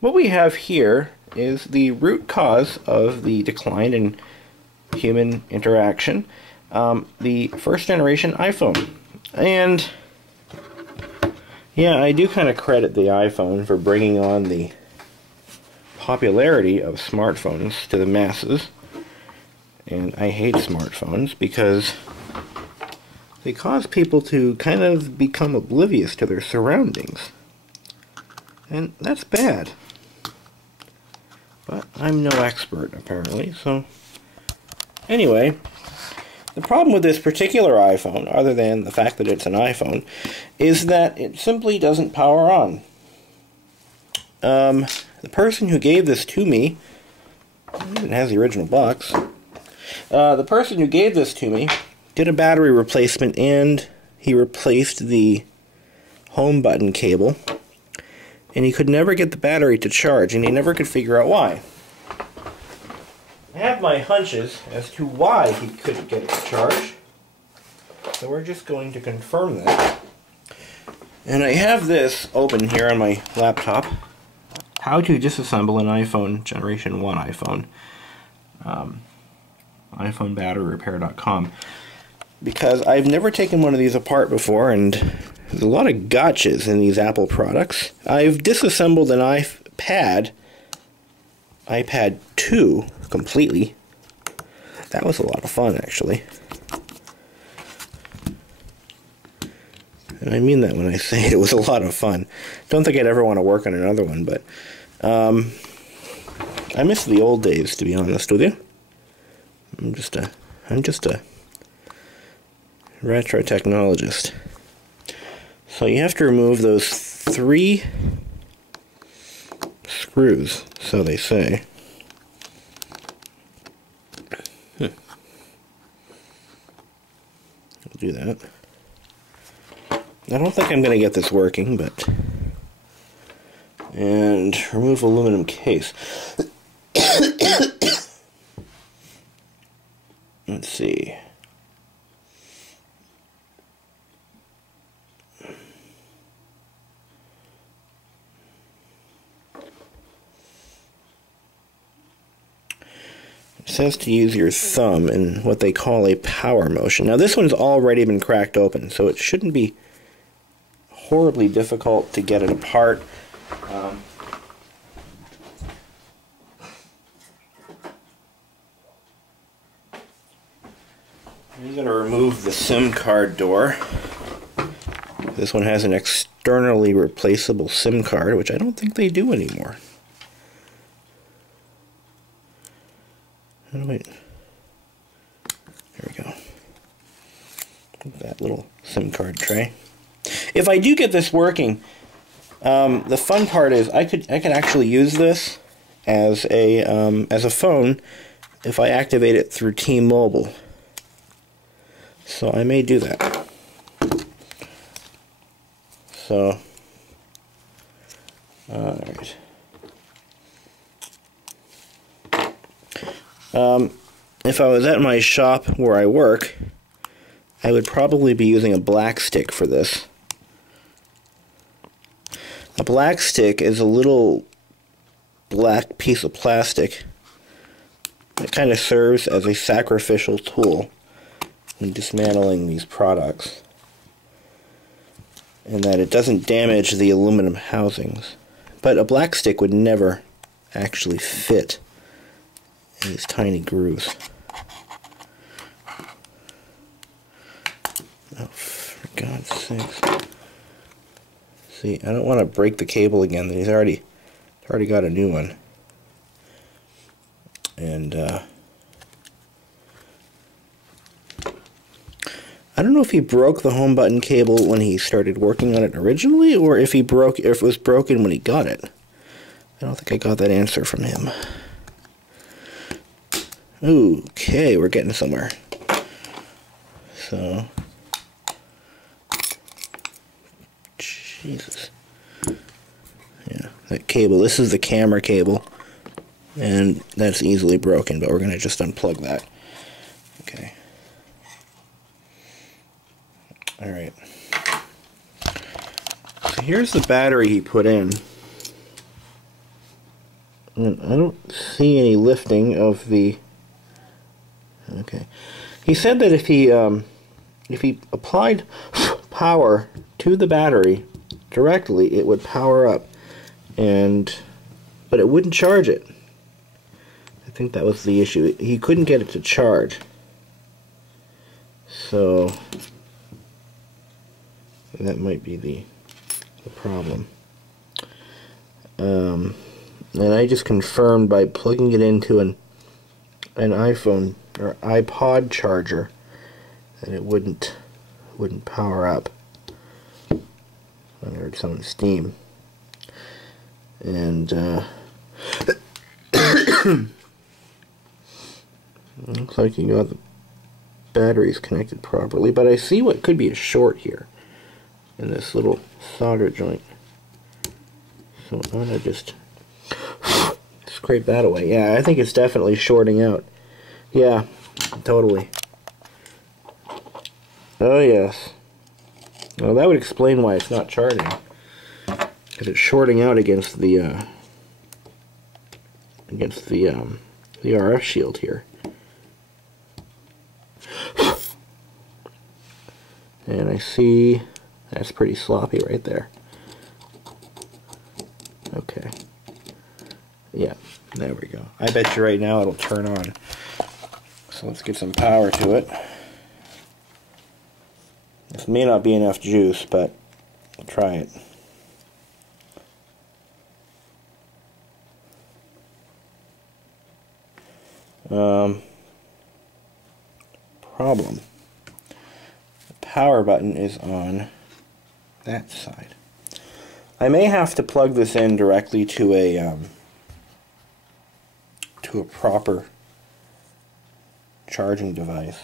What we have here is the root cause of the decline in human interaction, the first generation iPhone. And yeah, I do kind of credit the iPhone for bringing on the popularity of smartphones to the masses. And I hate smartphones because they cause people to kind of become oblivious to their surroundings. And that's bad. But I'm no expert, apparently, so... Anyway, the problem with this particular iPhone, other than the fact that it's an iPhone, is that it simply doesn't power on. The person who gave this to me... It has the original box. The person who gave this to me did a battery replacement, and he replaced the home button cable. And he could never get the battery to charge, and he never could figure out why. I have my hunches as to why he couldn't get it to charge, so we're just going to confirm that. And I have this open here on my laptop. How to disassemble an iPhone, Generation 1 iPhone. iPhonebatteryrepair.com. Because I've never taken one of these apart before, and there's a lot of gotchas in these Apple products. I've disassembled an iPad 2 completely. That was a lot of fun, actually. And I mean that when I say it was a lot of fun. Don't think I'd ever want to work on another one, but I miss the old days, to be honest with you. I'm just a retro technologist. So you have to remove those 3 screws, so they say. I'll do that. I don't think I'm going to get this working, but... And remove aluminum case. Let's see. It says to use your thumb in what they call a power motion. Now this one's already been cracked open, so it shouldn't be horribly difficult to get it apart. I'm going to remove the SIM card door. This one has an externally replaceable SIM card, which I don't think they do anymore. Oh, wait. There we go. That little SIM card tray. If I do get this working, the fun part is I could actually use this as a phone if I activate it through T-Mobile. So I may do that. So, alright. If I was at my shop where I work, I would probably be using a black stick for this. A black stick is a little black piece of plastic that kind of serves as a sacrificial tool when dismantling these products, and that it doesn't damage the aluminum housings. But a black stick would never actually fit in these tiny grooves. Oh, for God's sakes. See, I don't want to break the cable again. He's already got a new one. And I don't know if he broke the home button cable when he started working on it originally, or if it was broken when he got it. I don't think I got that answer from him. Okay, we're getting somewhere. So, Jesus. Yeah, that cable, this is the camera cable, and that's easily broken, but we're going to just unplug that. Alright. So here's the battery he put in. And I don't see any lifting of the... Okay. He said that if he applied power to the battery directly, it would power up, but it wouldn't charge it. I think that was the issue. He couldn't get it to charge. So that might be the problem. And I just confirmed by plugging it into an iPhone or iPod charger that it wouldn't power up. I heard some steam. And looks like you got the batteries connected properly, but I see what could be a short here in this little solder joint. So I'm gonna just scrape that away. Yeah, I think it's definitely shorting out. Yeah, totally. Oh yes. Well, that would explain why it's not charging. Because it's shorting out against the RF shield here. And I see that's pretty sloppy right there. Okay. Yeah, there we go. I bet you right now it'll turn on. So let's get some power to it. This may not be enough juice, but I'll try it. Problem. The power button is on that side. I may have to plug this in directly to a proper charging device.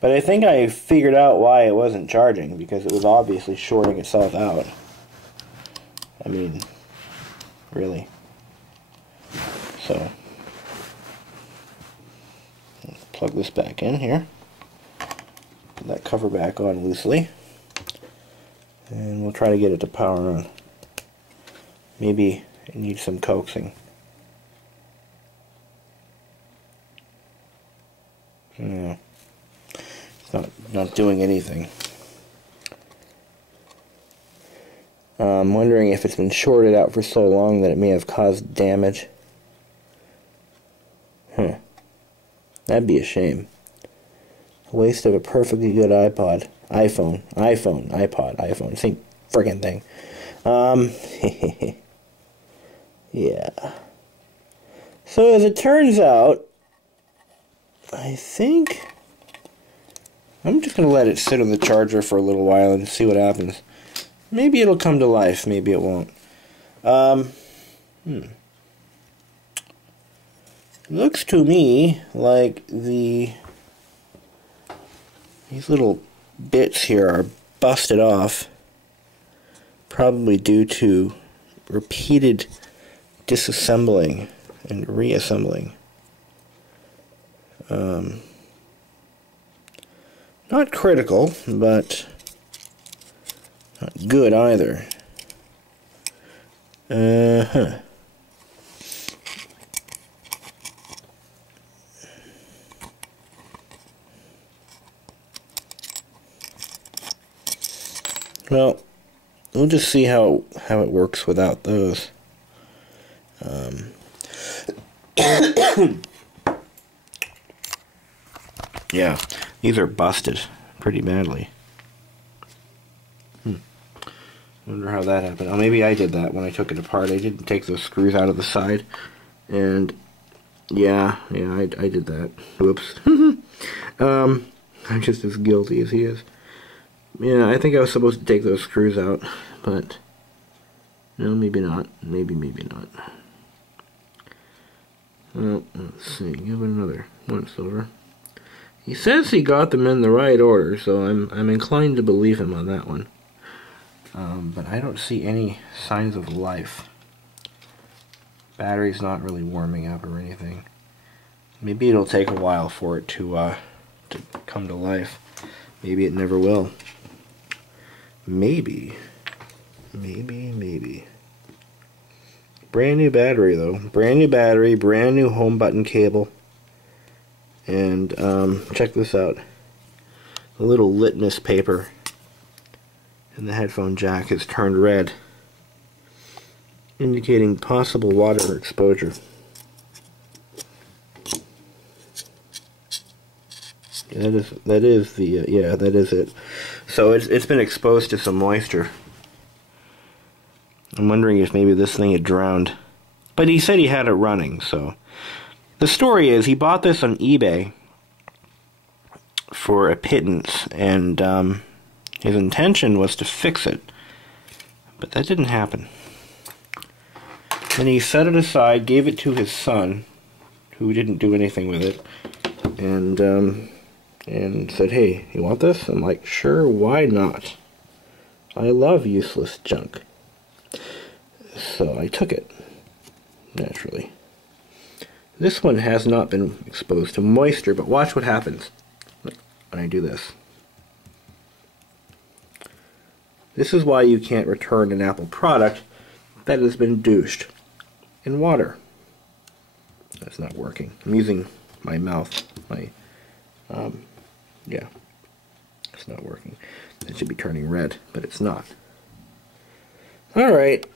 But I think I figured out why it wasn't charging, because it was obviously shorting itself out. I mean, really. So, let's plug this back in here. Put that cover back on loosely. And we'll try to get it to power on. Maybe it needs some coaxing. Yeah. It's not doing anything. I'm wondering if it's been shorted out for so long that it may have caused damage. That'd be a shame. A waste of a perfectly good iPod. iPhone, iPod, same friggin' thing. Yeah. So as it turns out, I think I'm just going to let it sit on the charger for a little while and see what happens. Maybe it'll come to life, maybe it won't. Looks to me like these little bits here are busted off, probably due to repeated disassembling and reassembling. Not critical, but not good either. Well, we'll just see how it works without those. Yeah, these are busted pretty badly. Wonder how that happened. Oh, maybe I did that when I took it apart. I didn't take those screws out of the side, and yeah, I did that. Whoops. I'm just as guilty as he is. Yeah, I think I was supposed to take those screws out, but no, maybe not. Maybe not. Well, let's see. Give it another once over. He says he got them in the right order, so I'm inclined to believe him on that one. But I don't see any signs of life. Battery's not really warming up or anything. Maybe it'll take a while for it to come to life. Maybe it never will. Maybe. Maybe. Brand new battery though. Brand new battery, brand new home button cable. And check this out. The little litmus paper in the headphone jack has turned red, indicating possible water exposure. Yeah, that is it. So it's been exposed to some moisture. I'm wondering if maybe this thing had drowned. But he said he had it running, so. The story is he bought this on eBay for a pittance, and his intention was to fix it. But that didn't happen. Then he set it aside, gave it to his son, who didn't do anything with it, and said, "Hey, you want this?" I'm like, "Sure, why not? I love useless junk." So I took it, naturally. This one has not been exposed to moisture, but watch what happens when I do this. This is why you can't return an Apple product that has been douched in water. That's not working. I'm using my mouth. Yeah. It's not working. It should be turning red, but it's not. Alright.